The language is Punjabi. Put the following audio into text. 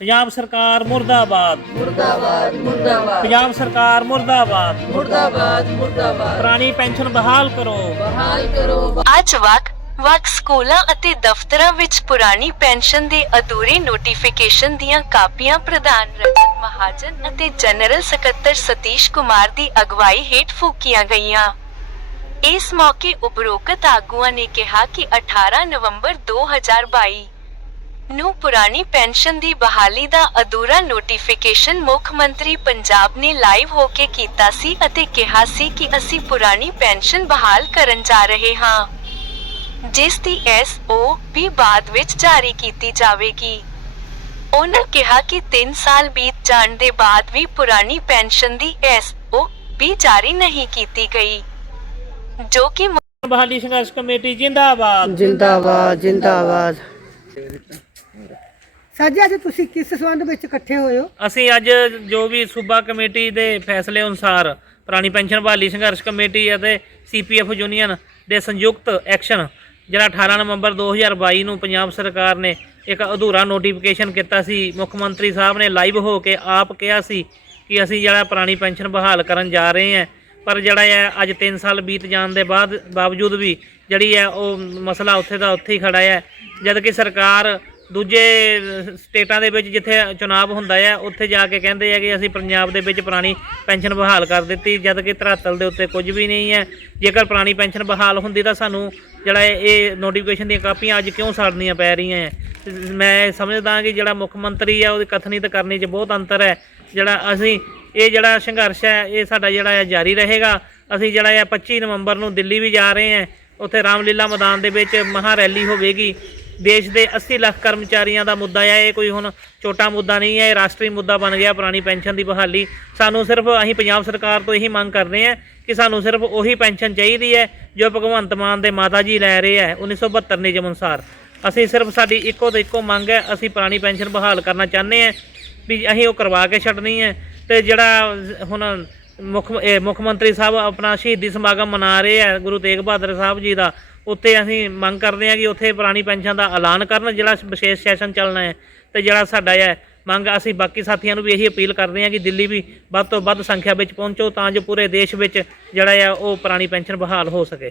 ਪੰਜਾਬ ਸਰਕਾਰ ਮੁਰਦਾਬਾਦ। ਮੁਰਦਾਬਾਦ ਮੁਰਦਾਬਾਦ। ਪੰਜਾਬ ਸਰਕਾਰ ਮੁਰਦਾਬਾਦ। ਮੁਰਦਾਬਾਦ ਮੁਰਦਾਬਾਦ। ਪੁਰਾਣੀ ਪੈਨਸ਼ਨ ਬਹਾਲ ਕਰੋ। ਬਹਾਲ ਕਰੋ। ਅੱਜ ਵੱਖ ਵੱਖ ਸਕੂਲਾਂ ਅਤੇ ਦਫ਼ਤਰਾਂ ਵਿੱਚ ਪੁਰਾਣੀ ਪੈਨਸ਼ਨ ਦੇ ਅਧੂਰੇ ਨੋਟੀਫਿਕੇਸ਼ਨ ਦੀਆਂ ਕਾਪੀਆਂ ਪ੍ਰਦਾਨ ਰਜਤ ਮਹਾਜਨ ਅਤੇ ਜਨਰਲ ਸਕੱਤਰ ਸਤੀਸ਼ ਕੁਮਾਰ ਦੀ ਅਗਵਾਈ ਹੇਠ ਫੂਕੀਆਂ ਗਈਆਂ। ਇਸ ਮੌਕੇ ਉਪਰੋਕਤ ਆਗੂਆਂ ਨੇ ਕਿਹਾ ਕਿ 18 ਨਵੰਬਰ 2022 ਨੂੰ ਪੁਰਾਣੀ ਪੈਨਸ਼ਨ ਦੀ ਬਹਾਲੀ ਦਾ ਅਧੂਰਾ ਨੋਟੀਫਿਕੇਸ਼ਨ ਮੁੱਖ ਮੰਤਰੀ ਪੰਜਾਬ ਨੇ ਲਾਈਵ ਹੋ ਕੇ ਕੀਤਾ ਸੀ ਅਤੇ ਕਿਹਾ ਸੀ ਕਿ ਅਸੀਂ ਪੁਰਾਣੀ ਪੈਨਸ਼ਨ ਬਹਾਲ ਕਰਨ ਜਾ ਰਹੇ ਹਾਂ ਜਿਸ ਦੀ ਐਸਓ ਵੀ ਬਾਅਦ ਵਿੱਚ ਜਾਰੀ ਕੀਤੀ ਜਾਵੇਗੀ। ਉਹਨਾਂ ਕਿਹਾ ਕਿ 3 ਸਾਲ ਬੀਤ ਜਾਣ ਦੇ ਬਾਅਦ ਵੀ ਪੁਰਾਣੀ ਪੈਨਸ਼ਨ ਦੀ ਐਸਓ ਵੀ ਜਾਰੀ ਨਹੀਂ ਕੀਤੀ ਗਈ ਜੋ ਕਿ ਬਹਾਲੀ ਸੰਘਰਸ਼ ਕਮੇਟੀ ਜਿੰਦਾਬਾਦ। ਜਿੰਦਾਬਾਦ ਜਿੰਦਾਬਾਦ। ਸਾਜੀ ਅੱਜ ਤੁਸੀਂ ਕਿਸ ਸੰਬੰਧ ਵਿੱਚ ਇਕੱਠੇ ਹੋਏ ਹੋ? ਅਸੀਂ ਅੱਜ ਜੋ ਵੀ ਸੂਬਾ ਕਮੇਟੀ ਦੇ ਫੈਸਲੇ ਅਨੁਸਾਰ ਪੁਰਾਣੀ ਪੈਨਸ਼ਨ ਬਹਾਲੀ ਸੰਘਰਸ਼ ਕਮੇਟੀ ਅਤੇ ਸੀਪੀਐਫ ਯੂਨੀਅਨ ਦੇ ਸੰਯੁਕਤ ਐਕਸ਼ਨ ਜਿਹੜਾ 18 ਨਵੰਬਰ 2022 ਨੂੰ ਪੰਜਾਬ ਸਰਕਾਰ ਨੇ ਇੱਕ ਅਧੂਰਾ ਨੋਟੀਫਿਕੇਸ਼ਨ ਕੀਤਾ ਸੀ, ਮੁੱਖ ਮੰਤਰੀ ਸਾਹਿਬ ਨੇ ਲਾਈਵ ਹੋ ਕੇ ਆਪ ਕਿਹਾ ਸੀ ਕਿ ਅਸੀਂ ਜਿਹੜਾ ਪੁਰਾਣੀ ਪੈਨਸ਼ਨ ਬਹਾਲ ਕਰਨ ਜਾ ਰਹੇ ਹਾਂ, ਪਰ ਜਿਹੜਾ ਹੈ ਅੱਜ 3 ਸਾਲ ਬੀਤ ਜਾਣ ਦੇ ਬਾਅਦ ਬਾਵਜੂਦ ਵੀ ਜਿਹੜੀ ਹੈ ਉਹ ਮਸਲਾ ਉੱਥੇ ਦਾ ਉੱਥੇ ਹੀ ਖੜਾ ਹੈ। ਜਦ ਕਿ ਸਰਕਾਰ ਦੂਜੇ ਸਟੇਟਾਂ ਦੇ ਵਿੱਚ ਜਿੱਥੇ ਚੁਣਾਵ ਹੁੰਦਾ ਆ, ਉੱਥੇ ਜਾ ਕੇ ਕਹਿੰਦੇ ਆ ਕਿ ਅਸੀਂ ਪੰਜਾਬ ਦੇ ਵਿੱਚ ਪੁਰਾਣੀ ਪੈਨਸ਼ਨ ਬਹਾਲ ਕਰ ਦਿੱਤੀ, ਜਦ ਕਿ ਧਰਾਤਲ ਦੇ ਉੱਤੇ ਕੁਝ ਵੀ ਨਹੀਂ ਹੈ। ਜੇਕਰ ਪੁਰਾਣੀ ਪੈਨਸ਼ਨ ਬਹਾਲ ਹੁੰਦੀ ਤਾਂ ਸਾਨੂੰ ਜਿਹੜਾ ਇਹ- ਇਹ ਨੋਟੀਫਿਕੇਸ਼ਨ ਦੀਆਂ ਕਾਪੀਆਂ ਅੱਜ ਕਿਉਂ ਸਾੜਨੀਆਂ ਪੈ ਰਹੀਆਂ ਹੈ? ਮੈਂ ਸਮਝਦਾ ਕਿ ਜਿਹੜਾ ਮੁੱਖ ਮੰਤਰੀ ਆ, ਉਹਦੀ ਕਥਨੀ ਤੇ ਕਰਨੀ 'ਚ ਬਹੁਤ ਅੰਤਰ ਹੈ। ਜਿਹੜਾ ਅਸੀਂ, ਇਹ ਜਿਹੜਾ ਸੰਘਰਸ਼ ਹੈ, ਇਹ ਸਾਡਾ ਜਿਹੜਾ ਹੈ ਜਾਰੀ ਰਹੇਗਾ। ਅਸੀਂ ਜਿਹੜਾ ਹੈ 25 ਨਵੰਬਰ ਨੂੰ ਦਿੱਲੀ ਵੀ ਜਾ ਰਹੇ ਹਾਂ। ਉੱਥੇ ਰਾਮਲੀਲਾ ਮੈਦਾਨ ਦੇ ਵਿੱਚ ਮਹਾ ਰੈਲੀ ਹੋਵੇਗੀ। ਦੇਸ਼ ਦੇ 80 ਲੱਖ ਕਰਮਚਾਰੀਆਂ ਦਾ ਮੁੱਦਾ ਹੈ ਇਹ ਕੋਈ ਹੁਣ ਛੋਟਾ ਮੁੱਦਾ ਨਹੀਂ ਹੈ, ਇਹ ਰਾਸ਼ਟਰੀ ਮੁੱਦਾ ਬਣ ਗਿਆ, ਪੁਰਾਣੀ ਪੈਨਸ਼ਨ ਦੀ ਬਹਾਲੀ। ਸਾਨੂੰ ਸਿਰਫ ਅਸੀਂ ਪੰਜਾਬ ਸਰਕਾਰ ਤੋਂ ਇਹੀ ਮੰਗ ਕਰਦੇ ਹਾਂ ਕਿ ਸਾਨੂੰ ਸਿਰਫ ਉਹੀ ਪੈਨਸ਼ਨ ਚਾਹੀਦੀ ਹੈ ਜੋ ਭਗਵੰਤ ਮਾਨ ਦੇ ਮਾਤਾ ਜੀ ਲੈ ਰਹੇ ਹੈ 1972 ਨਿਯਮ ਅਨੁਸਾਰ। ਅਸੀਂ ਸਿਰਫ ਸਾਡੀ ਇੱਕੋ ਤੇ ਇੱਕੋ ਮੰਗ ਹੈ, ਅਸੀਂ ਪੁਰਾਣੀ ਪੈਨਸ਼ਨ ਬਹਾਲ ਕਰਨਾ ਚਾਹੁੰਦੇ ਹਾਂ ਵੀ ਅਸੀਂ ਉਹ ਕਰਵਾ ਕੇ ਛੱਡਣੀ ਹੈ ਤੇ ਜਿਹੜਾ ਹੁਣ ਮੁੱਖ ਮੁੱਖ ਮੰਤਰੀ ਸਾਹਿਬ ਆਪਣਾ ਸ਼ਹੀਦੀ ਸਮਾਗਮ ਮਨਾ ਰਹੇ ਆ, ਗੁਰੂ ਤੇਗ ਬਹਾਦਰ ਸਾਹਿਬ ਜੀ ਦਾ ਉੱਥੇ ਅਸੀਂ ਮੰਗ ਕਰਦੇ ਹਾਂ ਕਿ ਉੱਥੇ ਪੁਰਾਣੀ ਪੈਨਸ਼ਨ ਦਾ ਐਲਾਨ ਕਰਨ, ਜਿਹੜਾ ਵਿਸ਼ੇਸ਼ ਸੈਸ਼ਨ ਚੱਲਣਾ ਹੈ ਤੇ ਜਿਹੜਾ ਸਾਡਾ ਹੈ ਮੰਗ, ਅਸੀਂ ਬਾਕੀ ਸਾਥੀਆਂ ਨੂੰ ਵੀ ਇਹੀ ਅਪੀਲ ਕਰਦੇ ਹਾਂ ਕਿ ਦਿੱਲੀ ਵੀ ਵੱਧ ਤੋਂ ਵੱਧ ਸੰਖਿਆ ਵਿੱਚ ਪਹੁੰਚੋ ਤਾਂ ਜੋ ਪੂਰੇ ਦੇਸ਼ ਵਿੱਚ ਜਿਹੜਾ ਆ ਉਹ ਪੁਰਾਣੀ ਪੈਨਸ਼ਨ ਬਹਾਲ ਹੋ ਸਕੇ।